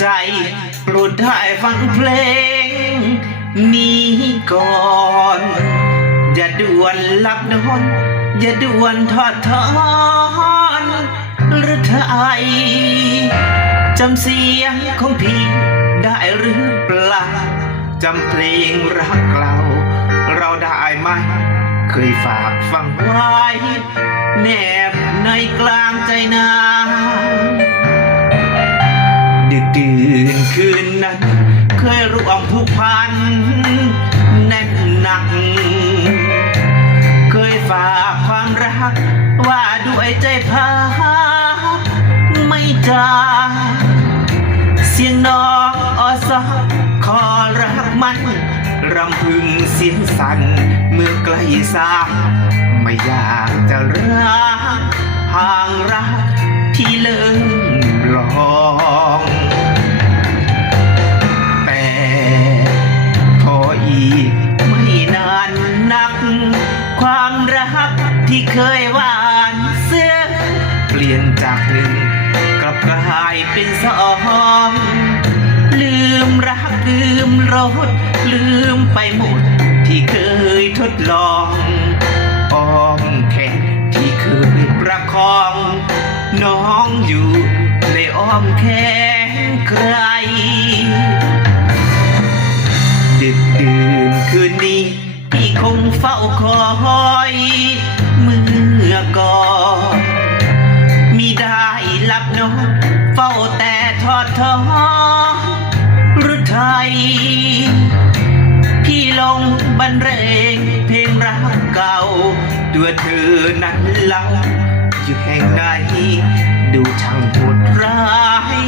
ใจโปรดได้ฟังเพลง นี้ก่อน อย่าด่วนหลับนอนอย่าด่วนทอดทอนหรือไทยจำเสียงของพี่ได้หรือเปล่าจำเพลงรักเรา เราได้ไหมเคยฝากฟังไว้ แนบในกลางใจนาดึ กดื่นคืนนั้น เคยร่วมผูกพันแน่นหนัก เคยฝากความรัก ว่าด้วยใจพักไม่จาเสียงนอกอสอขอรักมันรำพึงเสียงสั่นเมื่อใกล้สาไม่อยากจะรักห่างรัก ที่เคยหวานเสื้อ เปลี่ยนจากหนึ่งกลับกลายเป็นสองลืมรักลืมรสลืมไปหมด ที่เคยทดลองอ้อมแขนที่เคยประคอง น้องอยู่ในอ้อมแขนใครดึกดื่นคืนนี้พี่คงเฝ้าคอย เฝ้าแต่ทอดทอหรือไทย พี่ลงบรรเลงเพลงรักเก่า ตัวเธอนั้นเล่าอยู่แห่งใดดูช่างโหดร้าย